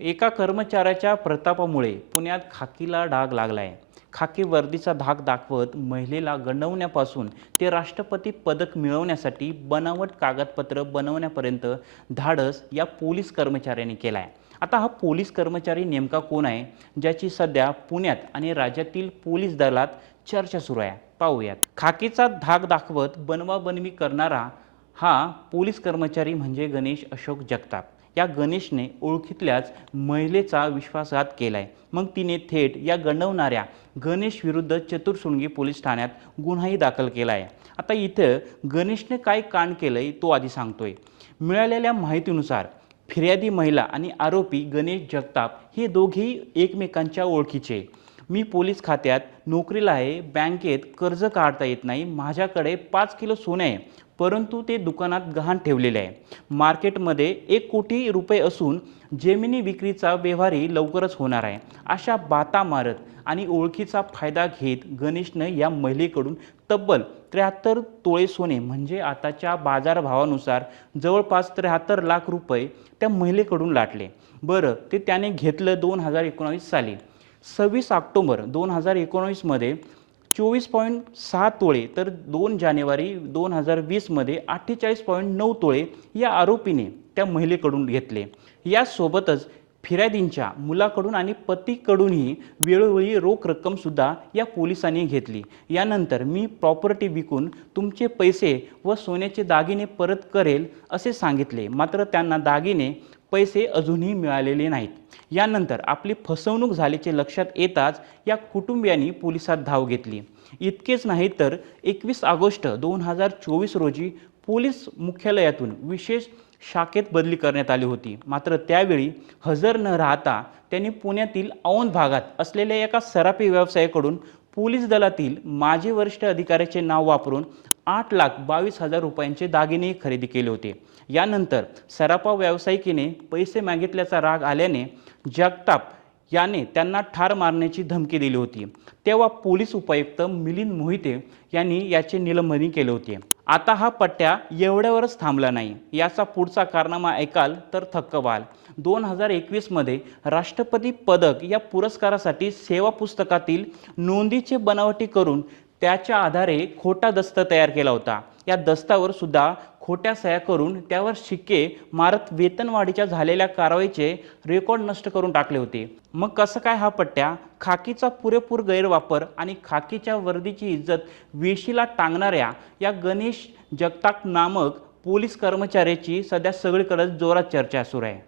एका कर्मचाऱ्याच्या प्रतापामुळे पुण्यात खाकीला डाग लागलाय। खाकी वर्दीचा धाक दाखवत महिलेला गंडवण्यापासून ते राष्ट्रपती पदक मिळवण्यासाठी बनावट कागदपत्र बनवण्यापर्यंत धाडस या पोलीस कर्मचाऱ्यांनी केलाय। आता हा पोलीस कर्मचारी नेमका कोण आहे, ज्याची सध्या पुण्यात आणि राज्यातील पोलीस दलात चर्चा सुरू आहे, पाहूयात। खाकीचा धाक दाखवत बनवाबनवी करणारा हा पोलीस कर्मचारी म्हणजे गणेश अशोक जगताप। या गणेशने ओळखीतल्याच महिलेचा विश्वासघात केलाय। मग तिने थेट या गंडवणाऱ्या गणेश विरुद्ध चतुरसुंगी पोलीस ठाण्यात गुन्हाही दाखल केलाय। आता इथं गणेशने काय कांड केलंय तो आधी सांगतोय। मिळालेल्या माहितीनुसार फिर्यादी महिला आणि आरोपी गणेश जगताप हे दोघेही एकमेकांच्या ओळखीचे। मी पोलीस खात्यात नोकरीला आहे, बँकेत कर्ज काढता येत नाही, माझ्याकडे 5 किलो सोने आहे, परंतु ते दुकानात गहाण ठेवलेले आहे। मार्केटमध्ये 1 कोटी रुपये असून जमिनी विक्रीचा व्यवहारही लवकरच होणार आहे। अशा बाता मारत आणि ओळखीचा फायदा घेत गणेशनं या महिलेकडून तब्बल 73 तोळे सोने म्हणजे आताच्या बाजारभावानुसार जवळपास 73 लाख रुपये त्या महिलेकडून लाटले। बरं, ते त्याने घेतलं 2019 साली। 26 ऑक्टोबर 2019 मध्ये 24.6 तोळे तर 2 जानेवारी 2020 मध्ये 48.9 तोळे या आरोपीने त्या महिलेकडून घेतले। यासोबतच फिर्यादींच्या मुलाकडून आणि पतीकडूनही वेळोवेळी रोख रक्कम सुद्धा या पोलिसांनी घेतली। यानंतर मी प्रॉपर्टी विकून तुमचे पैसे व सोन्याचे दागिने परत करेल असे सांगितले, मात्र त्यांना दागिने पैसे अजूनही मिळालेले नाहीत। यानंतर आपली फसवणूक झाल्याचे लक्षात येताच या कुटुंबियांनी पोलिसात धाव घेतली। इतकेच नाही तर 21 ऑगस्ट 2024 रोजी पोलीस मुख्यालयातून विशेष शाखेत बदली करण्यात आली होती, मात्र त्यावेळी हजर न राहता त्यांनी पुण्यातील औंध भागात असलेल्या एका सराफी व्यवसायाकडून पोलीस दलातील माजी वरिष्ठ अधिकाऱ्याचे नाव वापरून 8,22,000 रुपयांचे दागिने खरेदी केले होते। यानंतर सराफा व्यावसायिकीने पैसे मागितल्याचा राग आल्याने जगताप याने त्यांना ठार मारण्याची धमकी दिली होती। तेव्हा पोलीस उपायुक्त मिलिंद मोहिते यांनी याचे निलंबन केले होते। आता हा पट्ट्या एवढ्यावरच थांबला नाही, याचा पुढचा कारनामा ऐकाल तर थक्क व्हाल। 2021 मध्ये राष्ट्रपती पदक या पुरस्कारासाठी सेवा पुस्तकातील नोंदीचे बनावटी करून त्याच्या आधारे खोटा दस्त तयार केला होता। या दस्तावर सुद्धा खोट्या सह्या करून त्यावर शिक्के मारत वेतनवाढीच्या झालेल्या कारवाईचे रेकॉर्ड नष्ट करून टाकले होते। मग कसं काय हा पट्ट्या? खाकीचा पुरेपूर गैरवापर आणि खाकीच्या वर्दीची इज्जत वेशीला टांगणाऱ्या या गणेश जगताप नामक पोलीस कर्मचाऱ्याची सध्या सगळीकडे जोरात चर्चा सुरू आहे।